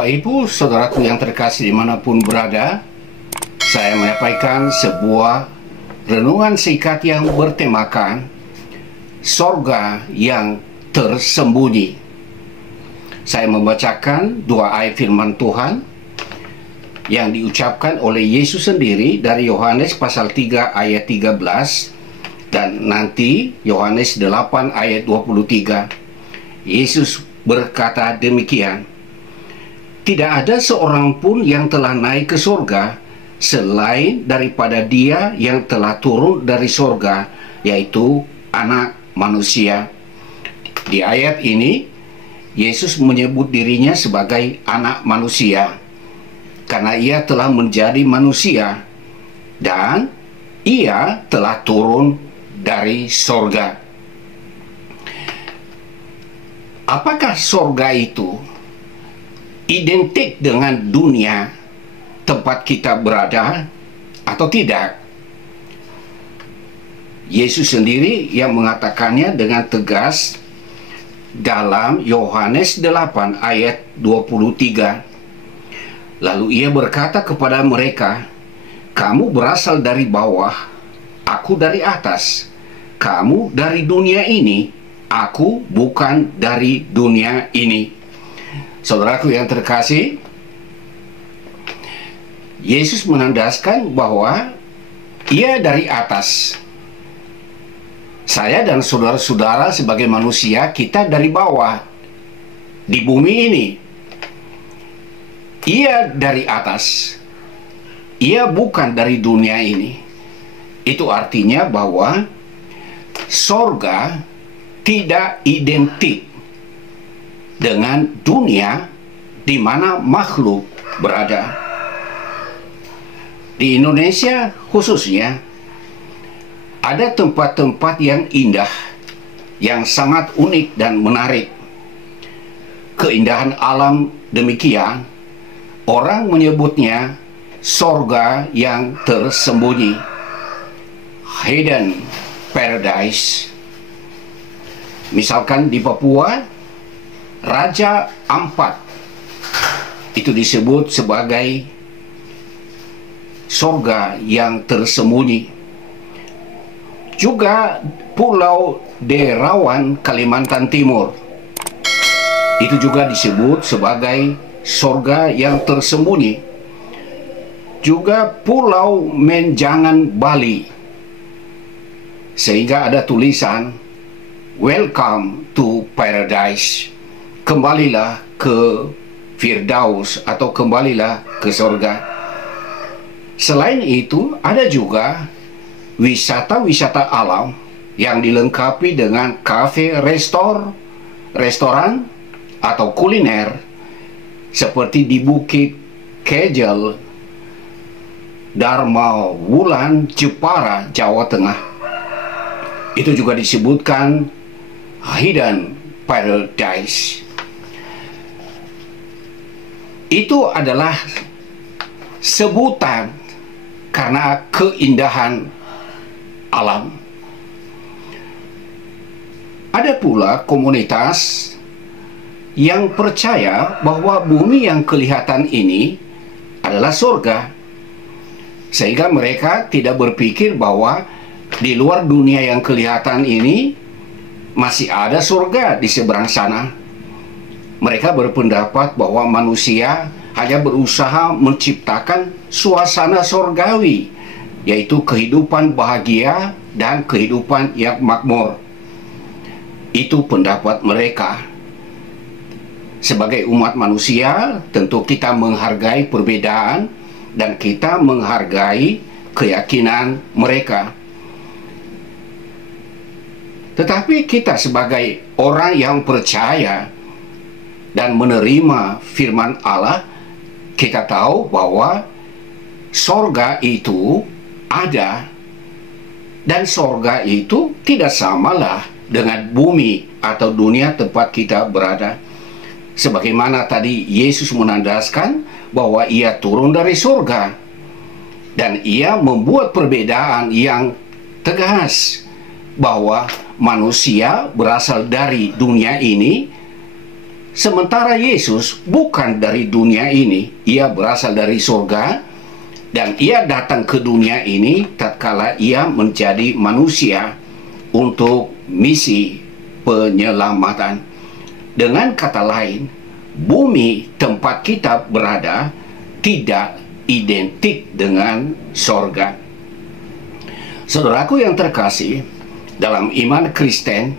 Bapak Ibu, saudaraku yang terkasih dimanapun berada, saya menyampaikan sebuah renungan singkat yang bertemakan sorga yang tersembunyi. Saya membacakan dua ayat firman Tuhan yang diucapkan oleh Yesus sendiri dari Yohanes pasal 3 ayat 13 dan nanti Yohanes 8 ayat 23. Yesus berkata demikian, "Tidak ada seorang pun yang telah naik ke surga selain daripada Dia yang telah turun dari surga, yaitu Anak Manusia." Di ayat ini, Yesus menyebut dirinya sebagai Anak Manusia karena Ia telah menjadi manusia dan Ia telah turun dari surga. Apakah surga itu identik dengan dunia tempat kita berada atau tidak? Yesus sendiri yang mengatakannya dengan tegas dalam Yohanes 8 ayat 23. Lalu ia berkata kepada mereka, "Kamu berasal dari bawah, aku dari atas. Kamu dari dunia ini, aku bukan dari dunia ini." Saudaraku yang terkasih, Yesus menandaskan bahwa Ia dari atas. Saya dan saudara-saudara sebagai manusia, kita dari bawah di bumi ini. Ia dari atas. Ia bukan dari dunia ini. Itu artinya bahwa sorga tidak identik dengan dunia di mana makhluk berada. Di Indonesia khususnya, ada tempat-tempat yang indah, yang sangat unik dan menarik. Keindahan alam demikian, orang menyebutnya sorga yang tersembunyi, hidden paradise. Misalkan di Papua, Raja Ampat itu disebut sebagai sorga yang tersembunyi. Juga Pulau Derawan, Kalimantan Timur, itu juga disebut sebagai sorga yang tersembunyi. Juga Pulau Menjangan, Bali, sehingga ada tulisan "Welcome to Paradise", kembalilah ke Firdaus atau kembalilah ke surga. Selain itu, ada juga wisata-wisata alam yang dilengkapi dengan kafe, restoran atau kuliner seperti di Bukit Kejel, Dharma Wulan, Jepara, Jawa Tengah. Itu juga disebutkan hidden paradise. Itu adalah sebutan karena keindahan alam. Ada pula komunitas yang percaya bahwa bumi yang kelihatan ini adalah surga, sehingga mereka tidak berpikir bahwa di luar dunia yang kelihatan ini masih ada surga di seberang sana. Mereka berpendapat bahwa manusia hanya berusaha menciptakan suasana surgawi, yaitu kehidupan bahagia dan kehidupan yang makmur. Itu pendapat mereka. Sebagai umat manusia, tentu kita menghargai perbedaan dan kita menghargai keyakinan mereka. Tetapi kita sebagai orang yang percaya dan menerima firman Allah, kita tahu bahwa sorga itu ada, dan sorga itu tidak samalah dengan bumi atau dunia tempat kita berada. Sebagaimana tadi Yesus menandaskan bahwa Ia turun dari surga dan Ia membuat perbedaan yang tegas bahwa manusia berasal dari dunia ini Sementara Yesus bukan dari dunia ini, ia berasal dari surga, dan ia datang ke dunia ini tatkala ia menjadi manusia untuk misi penyelamatan. Dengan kata lain, bumi tempat kita berada tidak identik dengan sorga. Saudaraku yang terkasih, dalam iman Kristen,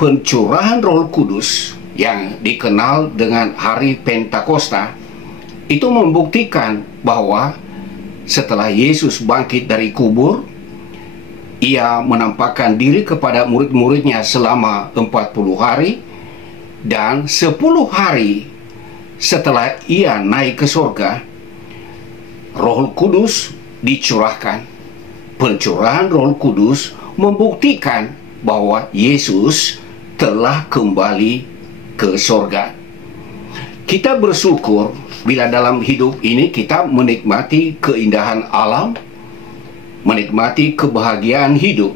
pencurahan Roh Kudus yang dikenal dengan hari Pentakosta itu membuktikan bahwa setelah Yesus bangkit dari kubur, ia menampakkan diri kepada murid-muridnya selama 40 hari, dan 10 hari setelah ia naik ke surga, Roh Kudus dicurahkan. Pencurahan Roh Kudus membuktikan bahwa Yesus telah kembali ke surga. Kita bersyukur bila dalam hidup ini kita menikmati keindahan alam, menikmati kebahagiaan hidup.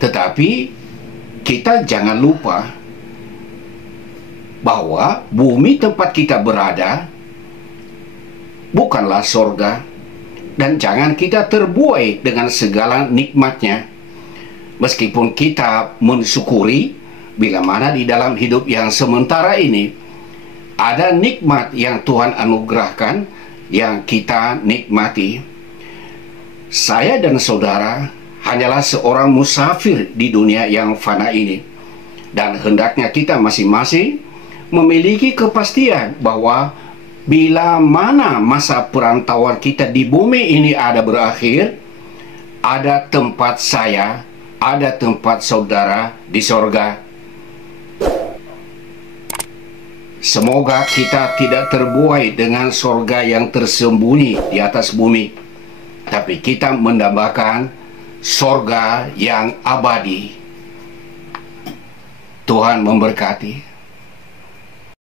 Tetapi kita jangan lupa bahwa bumi tempat kita berada bukanlah surga, dan jangan kita terbuai dengan segala nikmatnya. Meskipun kita mensyukuri bila mana di dalam hidup yang sementara ini ada nikmat yang Tuhan anugerahkan yang kita nikmati. Saya dan saudara hanyalah seorang musafir di dunia yang fana ini, dan hendaknya kita masing-masing memiliki kepastian bahwa bila mana masa perantauan kita di bumi ini ada berakhir, ada tempat saya, ada tempat saudara di sorga. Semoga kita tidak terbuai dengan sorga yang tersembunyi di atas bumi, tapi kita mendambakan sorga yang abadi. Tuhan memberkati.